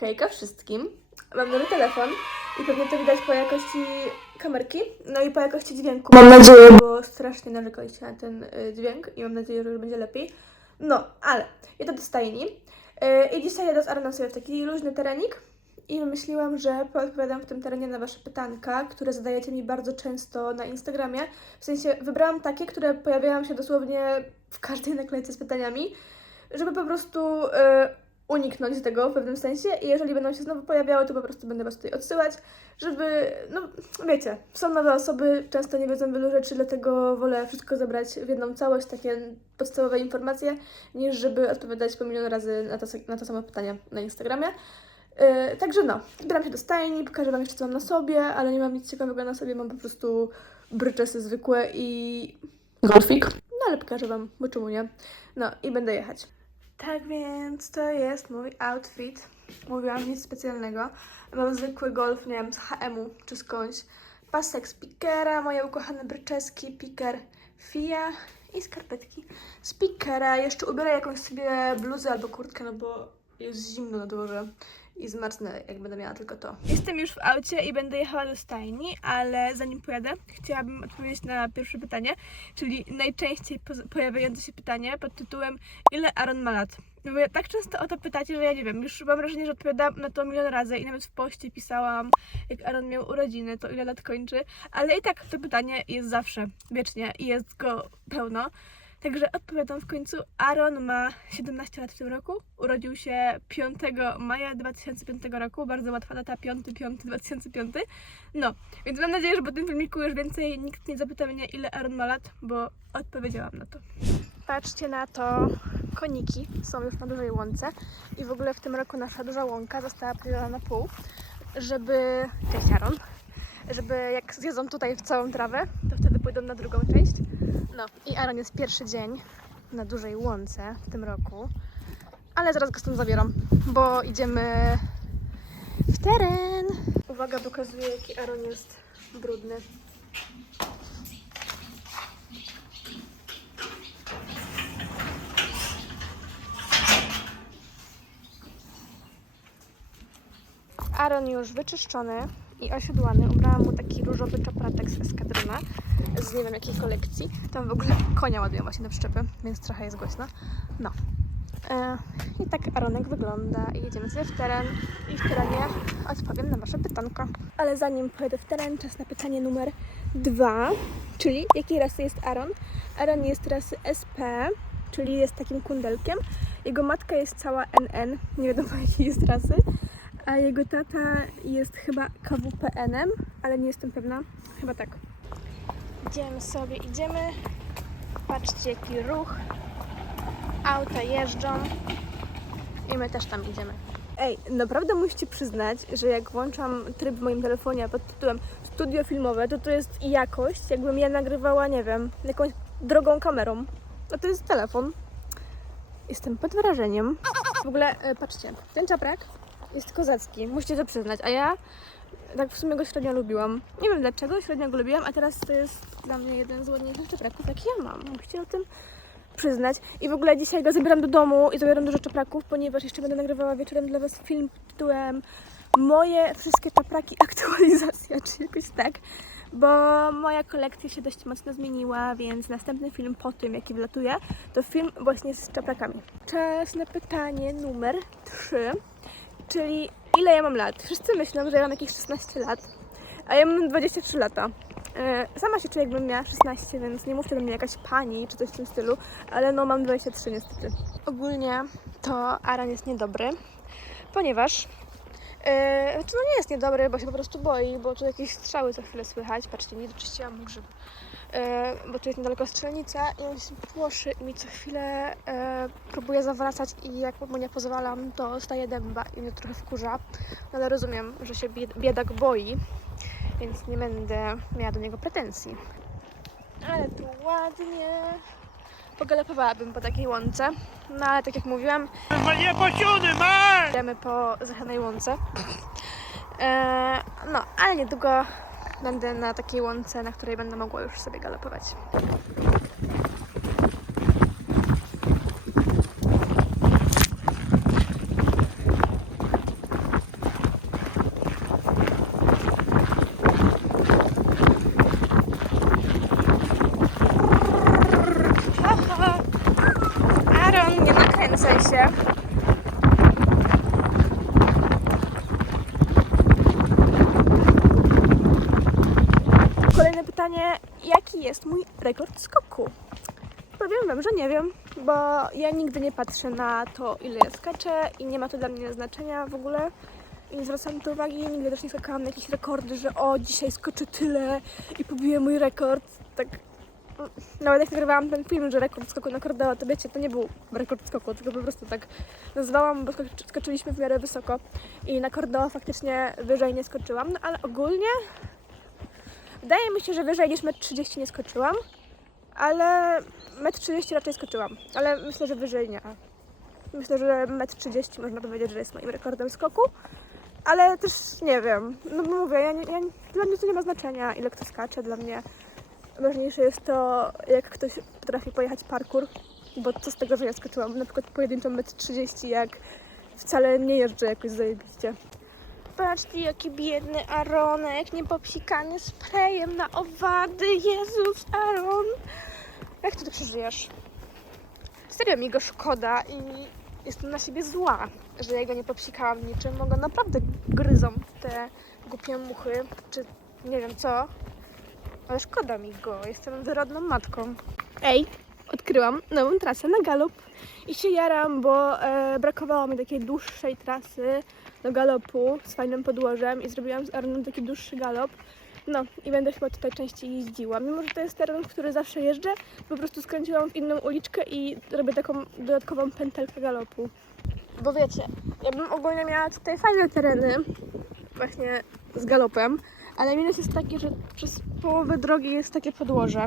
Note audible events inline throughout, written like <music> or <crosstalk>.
Hejka wszystkim. Mam nowy telefon i pewnie to widać po jakości kamerki, no i po jakości dźwięku. Mam nadzieję, bo strasznie narzekaliście na ten y, dźwięk i mam nadzieję, że już będzie lepiej. No, ale jadę do stajni y, i dzisiaj jadę z Aaronem sobie w taki luźny terenik i wymyśliłam, że poodpowiadam w tym terenie na Wasze pytanka, które zadajecie mi bardzo często na Instagramie. W sensie wybrałam takie, które pojawiają się dosłownie w każdej naklejce z pytaniami, żeby po prostu y, uniknąć tego w pewnym sensie i jeżeli będą się znowu pojawiały, to po prostu będę Was tutaj odsyłać, żeby, no wiecie, są nowe osoby, często nie wiedzą wielu rzeczy, dlatego wolę wszystko zebrać w jedną całość, takie podstawowe informacje, niż żeby odpowiadać po milion razy na to, na to samo pytanie na Instagramie. Yy, także no, zbieram się do stajni, pokażę Wam jeszcze co mam na sobie, ale nie mam nic ciekawego na sobie, mam po prostu bryczesy zwykłe i golfik. No ale pokażę Wam, bo czemu nie? No i będę jechać. Tak więc to jest mój outfit. Mówiłam nic specjalnego. Mam zwykły golf, nie wiem, z HM-u czy skądś. Pasek z Pikera, moje ukochane bryczeski, Piker Fia i skarpetki z. Jeszcze ubiorę jakąś sobie bluzę albo kurtkę, no bo jest zimno na dworze i zmarznę, jak będę miała tylko to. Jestem już w aucie i będę jechała do stajni, ale zanim pojadę, chciałabym odpowiedzieć na pierwsze pytanie, czyli najczęściej pojawiające się pytanie pod tytułem ile Aaron ma lat? No bo tak często o to pytacie, że ja nie wiem, już mam wrażenie, że odpowiadam na to milion razy i nawet w poście pisałam, jak Aaron miał urodziny, to ile lat kończy, ale i tak to pytanie jest zawsze, wiecznie i jest go pełno. Także odpowiadam w końcu. Aaron ma 17 lat w tym roku. Urodził się 5 maja 2005 roku. Bardzo łatwa data, 5-5-2005. No, więc mam nadzieję, że po tym filmiku już więcej nikt nie zapyta mnie, ile Aaron ma lat, bo odpowiedziałam na to. Patrzcie na to. Koniki są już na dużej łące i w ogóle w tym roku nasza duża łąka została podzielona na pół, żeby... Cześć Aaron. Żeby jak zjedzą tutaj w całą trawę, to wtedy pójdą na drugą część. No i Aaron jest pierwszy dzień na dużej łące w tym roku, ale zaraz go stąd zabieram, bo idziemy w teren. Uwaga, pokazuje jaki Aaron jest brudny. Aaron już wyczyszczony i osiodłany. Ubrałam mu taki różowy czopratek z eskadryna z nie wiem jakiej kolekcji. Tam w ogóle konia ładują właśnie na przyczepy, więc trochę jest głośno. No. E, I tak Aronek wygląda i jedziemy sobie w teren i w terenie odpowiem na Wasze pytanko. Ale zanim pojedę w teren, czas na pytanie numer dwa, czyli jakiej rasy jest Aaron? Aaron jest rasy SP, czyli jest takim kundelkiem. Jego matka jest cała NN, nie wiadomo <laughs> jakiej jest rasy, a jego tata jest chyba KWPN-em, ale nie jestem pewna, chyba tak. Idziemy sobie, idziemy. Patrzcie jaki ruch. Auta jeżdżą. I my też tam idziemy. Ej, naprawdę musicie przyznać, że jak włączam tryb w moim telefonie pod tytułem studio filmowe, to to jest jakość, jakbym ja nagrywała, nie wiem, jakąś drogą kamerą. A to jest telefon. Jestem pod wrażeniem. W ogóle, e, patrzcie, ten czaprak jest kozacki, musicie to przyznać, a ja tak w sumie go średnio lubiłam. Nie wiem dlaczego, średnio go lubiłam, a teraz to jest dla mnie jeden z ładniejszych czepraków, jaki ja mam. Musicie o tym przyznać. I w ogóle dzisiaj go zabieram do domu i zabieram dużo czepraków, ponieważ jeszcze będę nagrywała wieczorem dla Was film tytułem Moje wszystkie czepraki <laughs> aktualizacja, czy jakoś tak. Bo moja kolekcja się dość mocno zmieniła, więc następny film po tym, jaki wlatuje, to film właśnie z czeprakami. Czas na pytanie numer 3, czyli ile ja mam lat? Wszyscy myślą, że ja mam jakieś 16 lat, a ja mam 23 lata. E, Sama się czuję, jakbym miała 16, więc nie mówcie do mnie jakaś pani czy coś w tym stylu, ale no mam 23 niestety. Ogólnie to Aran jest niedobry, ponieważ e, znaczy no nie jest niedobry, bo się po prostu boi, bo tu jakieś strzały co chwilę słychać. Patrzcie, nie doczyściłam mu grzyb. E, bo tu jest niedaleko strzelnica i on się płoszy i mi co chwilę e, próbuje zawracać i jak mu nie pozwalam, to staje dęba i mnie trochę wkurza. No ale rozumiem, że się bied- biedak boi, więc nie będę miała do niego pretensji. Ale tu ładnie. Pogalopowałabym po takiej łące, no ale tak jak mówiłam, Nie posiudy, man! idziemy po zachanej łące. E, no, ale niedługo będę na takiej łące, na której będę mogła już sobie galopować. Jaki jest mój rekord skoku. Powiem wam, że nie wiem, bo ja nigdy nie patrzę na to, ile ja skaczę i nie ma to dla mnie znaczenia w ogóle. I nie zwracam to uwagi, nigdy też nie skakałam na jakieś rekordy, że o, dzisiaj skoczę tyle i pobiję mój rekord. Tak, nawet jak nagrywałam ten film, że rekord skoku na Kordeo, to wiecie, to nie był rekord skoku, tylko po prostu tak nazwałam, bo skoczy- skoczyliśmy w miarę wysoko i na Kordeo faktycznie wyżej nie skoczyłam, no ale ogólnie wydaje mi się, że wyżej niż 1,30 m nie skoczyłam, ale 1,30 m raczej skoczyłam, ale myślę, że wyżej nie. Myślę, że 1,30 m można powiedzieć, że jest moim rekordem skoku, ale też nie wiem. No mówię, ja nie, ja, dla mnie to nie ma znaczenia, ile kto skacze. Dla mnie ważniejsze jest to, jak ktoś potrafi pojechać parkour, bo co z tego, że ja skoczyłam na przykład pojedynczą 1,30 m, jak wcale nie jeżdżę jakoś zajebiście. Patrzcie, jaki biedny Aronek, niepopsikany sprayem na owady. Jezus, Aaron. Jak ty to przeżyjesz? Serio mi go szkoda i jestem na siebie zła, że ja go nie popsikałam niczym, bo go naprawdę gryzą te głupie muchy, czy nie wiem co. Ale szkoda mi go, jestem wyrodną matką. Ej, odkryłam nową trasę na galop i się jaram, bo e, brakowało mi takiej dłuższej trasy do galopu z fajnym podłożem i zrobiłam z Aaronem taki dłuższy galop. No i będę chyba tutaj częściej jeździła. Mimo, że to jest teren, który zawsze jeżdżę, po prostu skręciłam w inną uliczkę i robię taką dodatkową pętelkę galopu. Bo wiecie, ja bym ogólnie miała tutaj fajne tereny, właśnie z galopem, ale minus jest taki, że przez połowę drogi jest takie podłoże.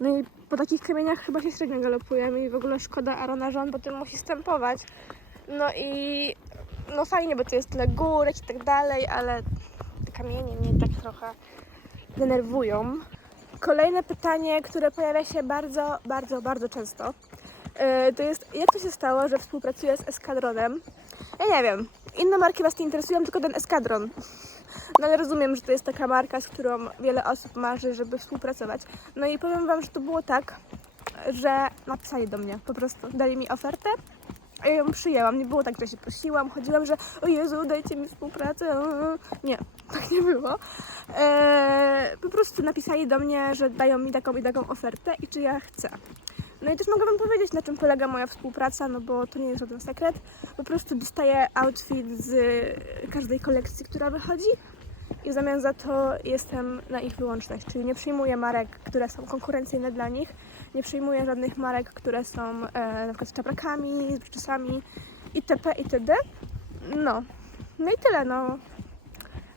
No i po takich kamieniach chyba się średnio galopuje mi w ogóle szkoda Arona, że on potem musi stępować. No i no fajnie, bo tu jest tyle górek i tak dalej, ale te kamienie mnie tak trochę denerwują. Kolejne pytanie, które pojawia się bardzo, bardzo, bardzo często, yy, to jest jak to się stało, że współpracuję z Eskadronem? Ja nie wiem, inne marki Was nie interesują, tylko ten Eskadron. No ale rozumiem, że to jest taka marka, z którą wiele osób marzy, żeby współpracować. No i powiem Wam, że to było tak, że napisali do mnie, po prostu dali mi ofertę, a ja ją przyjęłam. Nie było tak, że się prosiłam, chodziłam, że o Jezu, dajcie mi współpracę. Nie, <laughs> tak nie było. Eee, po prostu napisali do mnie, że dają mi taką i taką ofertę i czy ja chcę. No i też mogę Wam powiedzieć, na czym polega moja współpraca, no bo to nie jest żaden sekret. Po prostu dostaję outfit z każdej kolekcji, która wychodzi i w zamian za to jestem na ich wyłączność, czyli nie przyjmuję marek, które są konkurencyjne dla nich, nie przyjmuję żadnych marek, które są e, na przykład z czaprakami, z przyczesami itp. itd. No, no i tyle, no.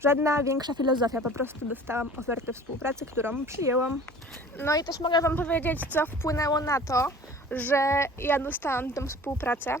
Żadna większa filozofia, po prostu dostałam ofertę współpracy, którą przyjęłam. No i też mogę Wam powiedzieć, co wpłynęło na to, że ja dostałam tę współpracę.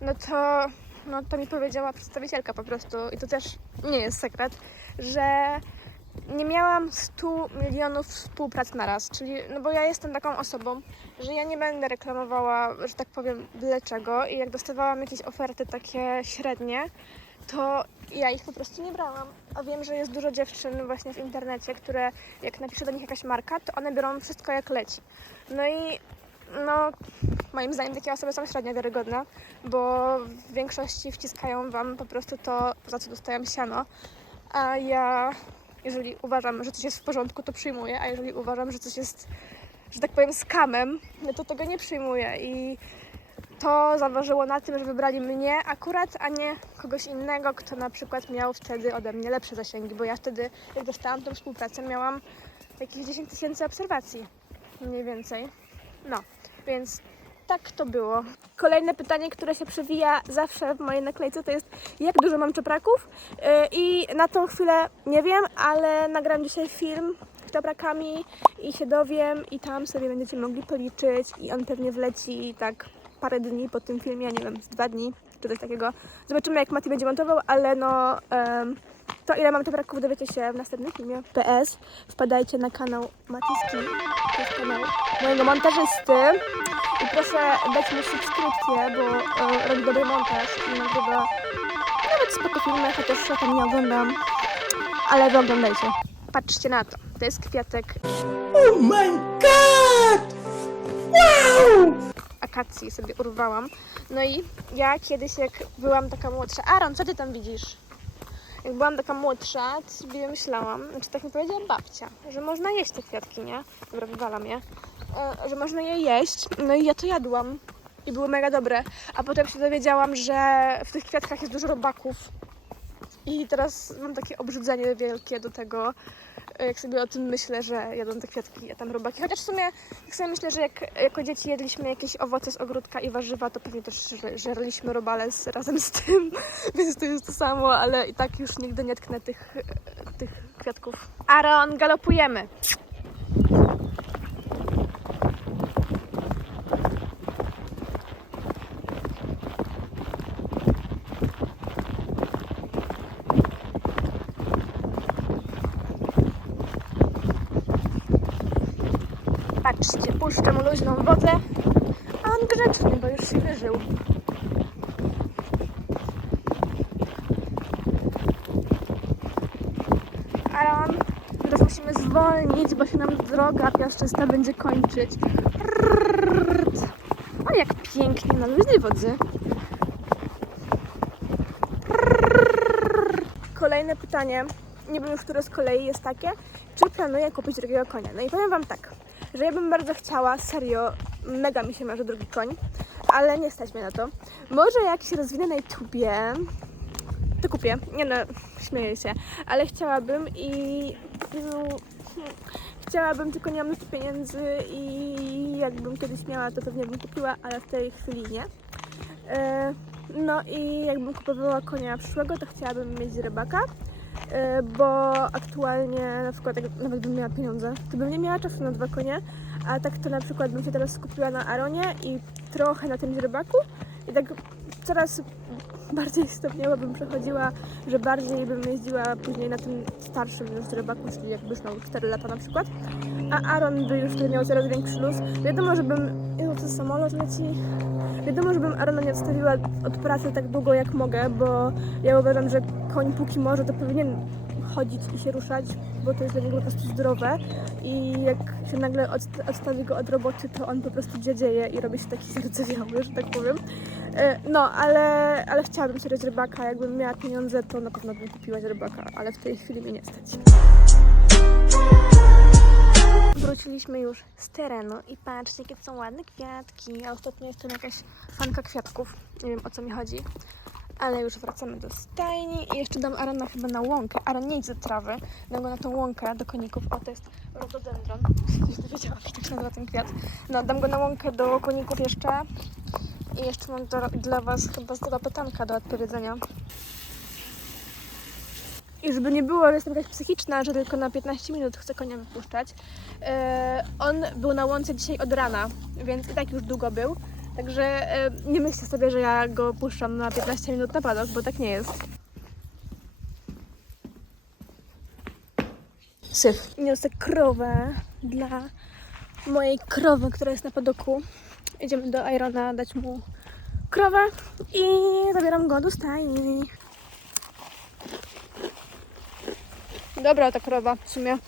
No to, no to mi powiedziała przedstawicielka po prostu, i to też nie jest sekret, że nie miałam 100 milionów współprac na raz, czyli, no bo ja jestem taką osobą, że ja nie będę reklamowała, że tak powiem, byle czego i jak dostawałam jakieś oferty takie średnie, to ja ich po prostu nie brałam. A wiem, że jest dużo dziewczyn właśnie w internecie, które jak napisze do nich jakaś marka, to one biorą wszystko jak leci. No i no, moim zdaniem takie osoby są średnio wiarygodne, bo w większości wciskają wam po prostu to, za co dostają siano. A ja, jeżeli uważam, że coś jest w porządku, to przyjmuję, a jeżeli uważam, że coś jest, że tak powiem, skamem, no to tego nie przyjmuję. I to zaważyło na tym, że wybrali mnie akurat, a nie kogoś innego, kto na przykład miał wtedy ode mnie lepsze zasięgi, bo ja wtedy, jak dostałam tą współpracę, miałam jakieś 10 tysięcy obserwacji, mniej więcej. No, więc tak to było. Kolejne pytanie, które się przewija zawsze w mojej naklejce, to jest jak dużo mam czepraków? Yy, I na tą chwilę nie wiem, ale nagram dzisiaj film z czeprakami i się dowiem i tam sobie będziecie mogli policzyć i on pewnie wleci tak parę dni po tym filmie, nie wiem, z dwa dni czy coś takiego. Zobaczymy jak Mati będzie montował, ale no to ile mam czepraków dowiecie się w następnym filmie. PS, wpadajcie na kanał Matiski, kanał mojego montażysty. I proszę dać mu subskrypcję, bo e, robi dobry montaż i nagrywa nawet spoko filmy, chociaż ja tam nie oglądam. Ale wy oglądajcie. Patrzcie na to. To jest kwiatek Oh my god! Wow! akacji sobie urwałam. No i ja kiedyś jak byłam taka młodsza, Aaron, co ty tam widzisz? jak byłam taka młodsza, to sobie myślałam, znaczy tak mi powiedziała babcia, że można jeść te kwiatki, nie? Dobra, wywalam je. E, że można je jeść, no i ja to jadłam. I były mega dobre. A potem się dowiedziałam, że w tych kwiatkach jest dużo robaków. I teraz mam takie obrzydzenie wielkie do tego, e, jak sobie o tym myślę, że jadą te kwiatki, a tam robaki. Chociaż w sumie, jak sobie myślę, że jak jako dzieci jedliśmy jakieś owoce z ogródka i warzywa, to pewnie też żer- żerliśmy robale z, razem z tym, <laughs> więc to jest to samo, ale i tak już nigdy nie tknę tych, e, tych kwiatków. Aaron, galopujemy! Patrzcie, puszczę mu luźną wodę, a on grzeczny, bo już się wyżył. Aaron, teraz musimy zwolnić, bo się nam droga piaszczysta będzie kończyć. O, jak pięknie na luźnej wodzy. Kolejne pytanie, nie wiem już które z kolei, jest takie, czy planuję kupić drugiego konia? No i powiem Wam tak, że ja bym bardzo chciała, serio, mega mi się marzy drugi koń, ale nie stać mnie na to. Może jak się rozwinę na YouTubie, to kupię. Nie no, śmieję się, ale chciałabym i chciałabym, tylko nie mam na to pieniędzy i jakbym kiedyś miała, to pewnie bym kupiła, ale w tej chwili nie. E, No i jakbym kupowała konia przyszłego, to chciałabym mieć rybaka, bo aktualnie na przykład jak nawet bym miała pieniądze, to bym nie miała czasu na dwa konie, a tak to na przykład bym się teraz skupiła na Aronie i trochę na tym rybaku i tak coraz bardziej stopniowo bym przechodziła, że bardziej bym jeździła później na tym starszym już rybaku, czyli jakby już miał 4 lata na przykład, a Aaron by już miał coraz większy luz. Wiadomo, żebym, Jezu, to samolot leci, wiadomo, żebym Arona nie odstawiła od pracy tak długo jak mogę, bo ja uważam, że koń póki może to powinien chodzić i się ruszać, bo to jest dla niego po prostu zdrowe i jak się nagle odst- odstawi go od roboty, to on po prostu dziadzieje i robi się taki <laughs> zardzewiały, że tak powiem. E, No, ale, ale chciałabym sobie rybaka. Jakbym miała pieniądze, to na pewno bym kupiła rybaka, ale w tej chwili mnie nie stać. Wróciliśmy już z terenu i patrzcie, jakie są ładne kwiatki. Ja ostatnio jestem jakaś fanka kwiatków. Nie wiem o co mi chodzi. Ale już wracamy do stajni i jeszcze dam Arona chyba na łąkę. Aron nie idź do trawy, dam go na tą łąkę do koników. O, to jest rhododendron. <laughs> Nie dowiedziałam, jak tak się nazywa ten kwiat. No, dam go na łąkę do koników jeszcze. I jeszcze mam do, dla Was chyba zdrowa pytanka do odpowiedzenia. I żeby nie było, że jestem jakaś psychiczna, że tylko na 15 minut chcę konia wypuszczać. e, on był na łące dzisiaj od rana, więc i tak już długo był. Także e, nie myślcie sobie, że ja go puszczam na 15 minut na padok, bo tak nie jest. Syf. Niosę krowę dla mojej krowy, która jest na padoku. Idziemy do Irona dać mu krowę i zabieram go do stajni. Dobra ta krowa w sumie.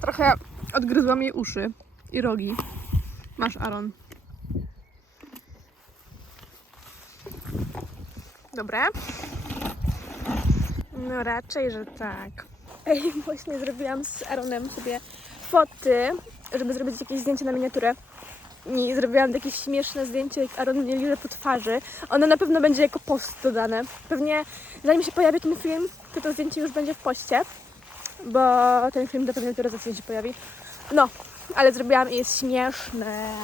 Trochę odgryzłam jej uszy i rogi. Masz Aaron. Dobre? No raczej, że tak. Ej, <laughs> właśnie zrobiłam z Aaronem sobie foty, żeby zrobić jakieś zdjęcie na miniaturę. I zrobiłam takie śmieszne zdjęcie, jak Aaron mnie liże po twarzy. Ono na pewno będzie jako post dodane. Pewnie zanim się pojawi ten film, to to zdjęcie już będzie w poście, bo ten film do pewnie dopiero za tydzień się pojawi. No, ale zrobiłam i jest śmieszne.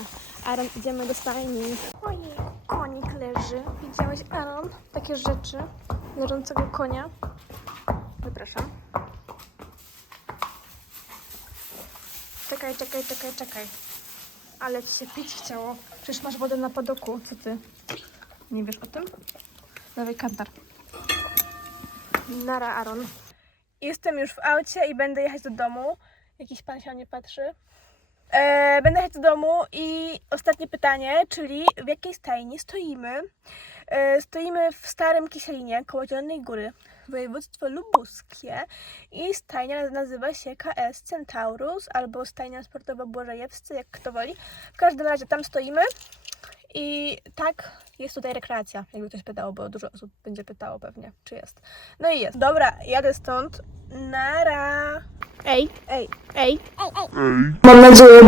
Aaron, idziemy do stajni. Ojej, konik leży. Widziałeś, Aaron? Takie rzeczy leżącego konia. Zapraszam. Czekaj, czekaj, czekaj, czekaj. Ale ci się pić chciało. Przecież masz wodę na padoku. Co ty? Nie wiesz o tym? Dawaj kantar. Nara, Aaron. Jestem już w aucie i będę jechać do domu. Jakiś pan się na mnie patrzy. E, będę jechać do domu i ostatnie pytanie, czyli w jakiej stajni stoimy? E, stoimy w Starym Kieselinie, koło Zielonej Góry, województwo lubuskie i stajnia nazywa się KS Centaurus albo stajnia sportowa Błażejewscy, jak kto woli. W każdym razie tam stoimy I tak, jest tutaj rekreacja, jakby ktoś pytał, bo dużo osób będzie pytało pewnie, czy jest. No i jest. Dobra, jadę stąd. Nara. Ej, ej, ej. Mam nadzieję,